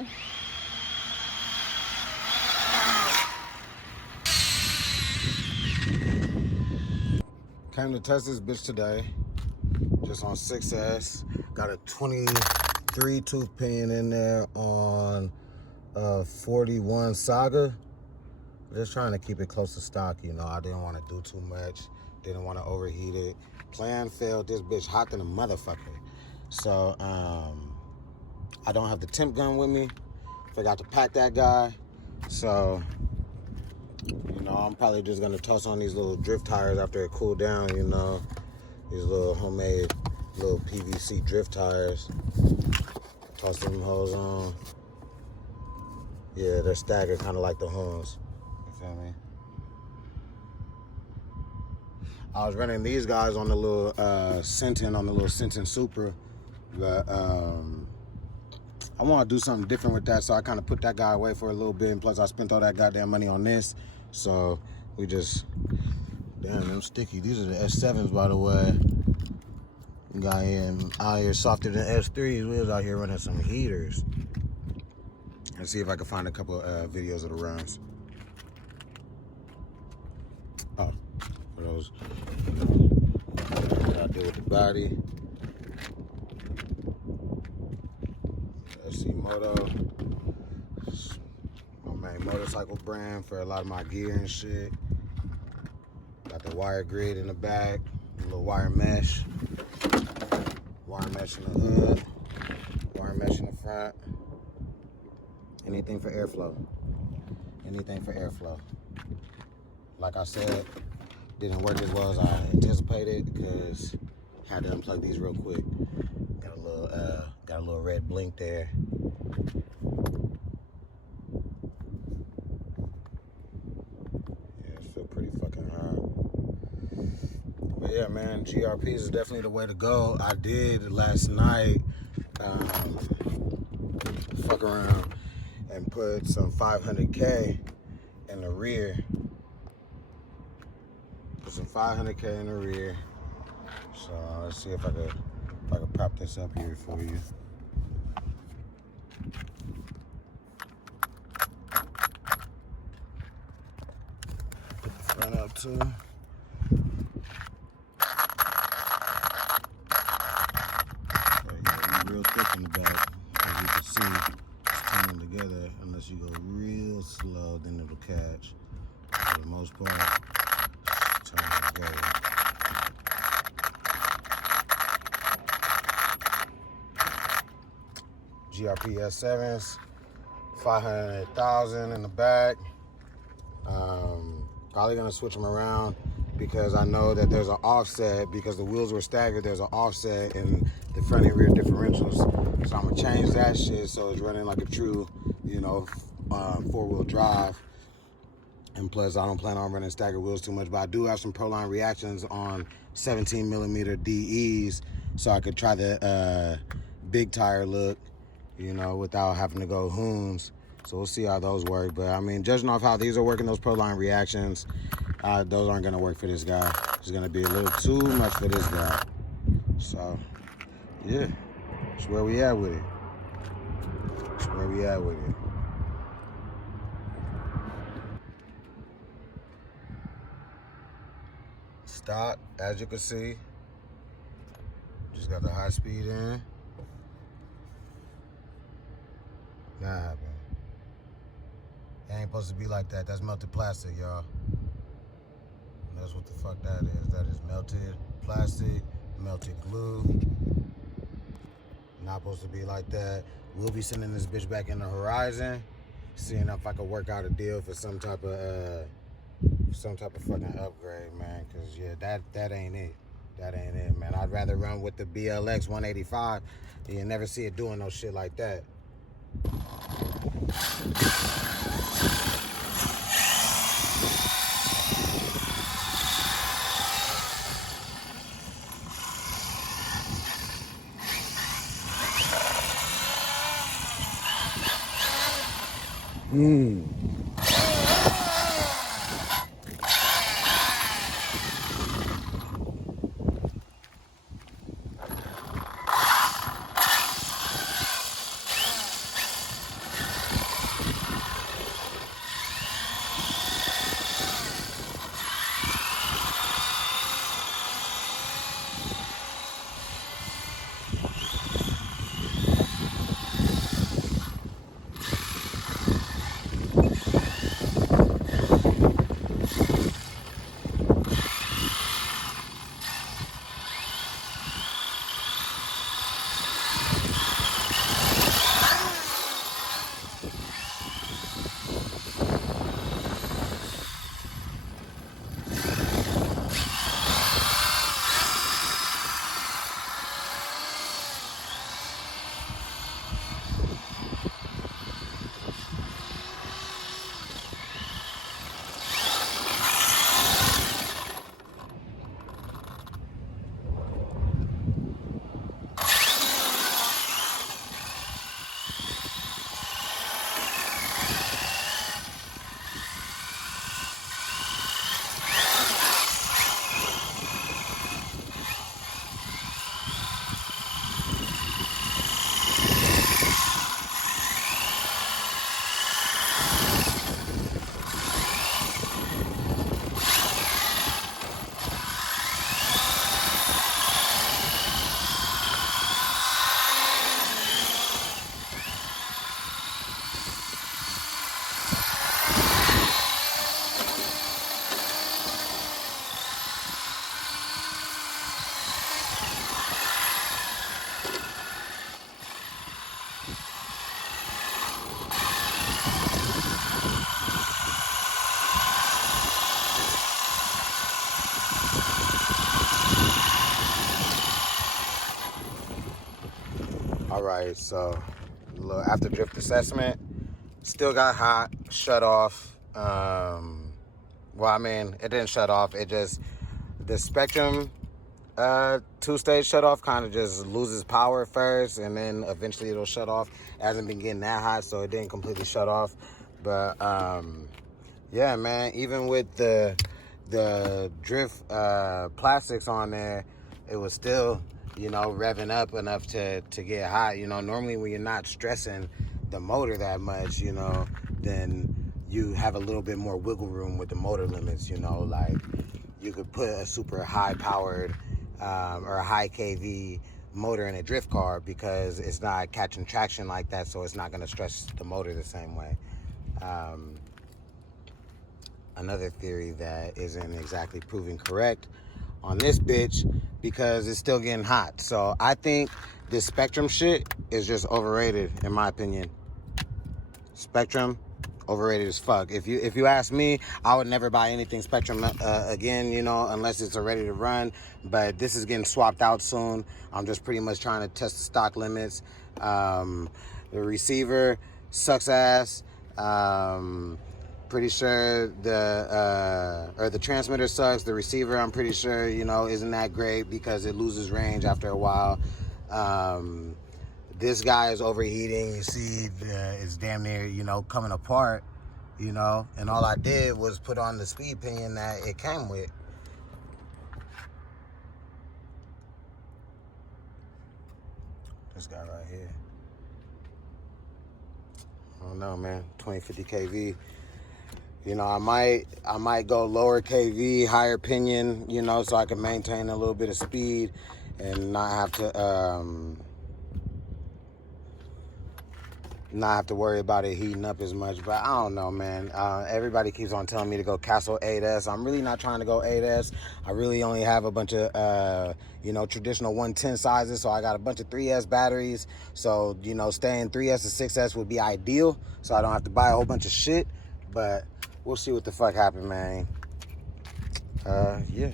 go. Came to test this bitch today, just on 6S. Got a 23 tooth pinion in there on 41 Saga. Just trying to keep it close to stock, you know. I didn't want to do too much, didn't want to overheat it. Plan failed, this bitch hot than a motherfucker. So I don't have the temp gun with me. Forgot to pack that guy. So, you know, I'm probably just gonna toss on these little drift tires after it cooled down, you know. These little homemade little PVC drift tires. Toss them hoes on. Yeah, they're staggered, kind of like the horns. You feel me? I was running these guys on the little senton, on the little senton Supra, but I want to do something different with that, so I kind of put that guy away for a little bit, and plus I spent all that goddamn money on this, so we just, damn, them sticky. These are the S7s, by the way. Guy out here softer than S3s. We was out here running some heaters. Let's see if I can find a couple of videos of the runs. Oh, for those, what I do with the body. SC Moto, my main motorcycle brand for a lot of my gear and shit. Got the wire grid in the back, a little wire mesh in the hood, wire mesh in the front. Anything for airflow. Anything for airflow. Like I said, didn't work as well as I anticipated because I had to unplug these real quick. Got a little red blink there. Yeah, it feels pretty fucking hot. But yeah, man, GRPs is definitely the way to go. I did last night fuck around and put some 500K in the rear. Put some 500K in the rear. So let's see if I could prop this up here for you. Put the front up too. So yeah, real thick in the back. As you can see, it's coming together. Unless you go real slow, then it'll catch. For the most part, it's turning together. GRP S7s, 500,000 in the back. Probably gonna switch them around because I know that there's an offset, because the wheels were staggered, there's an offset in the front and rear differentials. So I'm gonna change that shit so it's running like a true, you know, four-wheel drive. And plus, I don't plan on running staggered wheels too much, but I do have some Proline reactions on 17mm DEs, so I could try the big tire look, you know, without having to go hoons. So we'll see how those work. But I mean, judging off how these are working, those Proline reactions, those aren't gonna work for this guy. It's gonna be a little too much for this guy. So yeah, that's where we at with it. That's where we at with it. Stock, as you can see, just got the high speed in. Nah, man. It ain't supposed to be like that. That's melted plastic, y'all. That's what the fuck that is. That is melted plastic, melted glue. Not supposed to be like that. We'll be sending this bitch back in the horizon, seeing if I can work out a deal for some type of fucking upgrade, man. Cause yeah, that ain't it. That ain't it, man. I'd rather run with the BLX 185. You never see it doing no shit like that. right, so a little after drift assessment, still got hot, shut off. Well, I mean, it didn't shut off. It just, the Spectrum two-stage shut off kind of just loses power first, and then eventually it'll shut off. It hasn't been getting that hot, so it didn't completely shut off. But yeah, man, even with the drift plastics on there, it was still, you know, revving up enough to get hot. You know, normally when you're not stressing the motor that much, you know, then you have a little bit more wiggle room with the motor limits. You know, like you could put a super high powered or a high kV motor in a drift car because it's not catching traction like that, so it's not going to stress the motor the same way. Another theory that isn't exactly proven correct on this bitch because it's still getting hot. So I think this Spectrum shit is just overrated, in my opinion. Spectrum, overrated as fuck. If you ask me, I would never buy anything Spectrum again, you know, unless it's ready to run. But this is getting swapped out soon. I'm just pretty much trying to test the stock limits. The receiver sucks ass. Pretty sure the transmitter sucks. The receiver, I'm pretty sure, you know, isn't that great because it loses range after a while. This guy is overheating. You see, it's damn near, you know, coming apart, you know. And all I did was put on the speed pinion that it came with. This guy right here. I don't know, man. 2050 kV. You know, I might go lower kV, higher pinion, you know, so I can maintain a little bit of speed and not have to worry about it heating up as much. But I don't know, man. Everybody keeps on telling me to go Castle 8S. I'm really not trying to go 8S. I really only have a bunch of, you know, traditional 110 sizes. So I got a bunch of 3S batteries. So, you know, staying 3S to 6S would be ideal. So I don't have to buy a whole bunch of shit. But we'll see what the fuck happens, man. Yeah.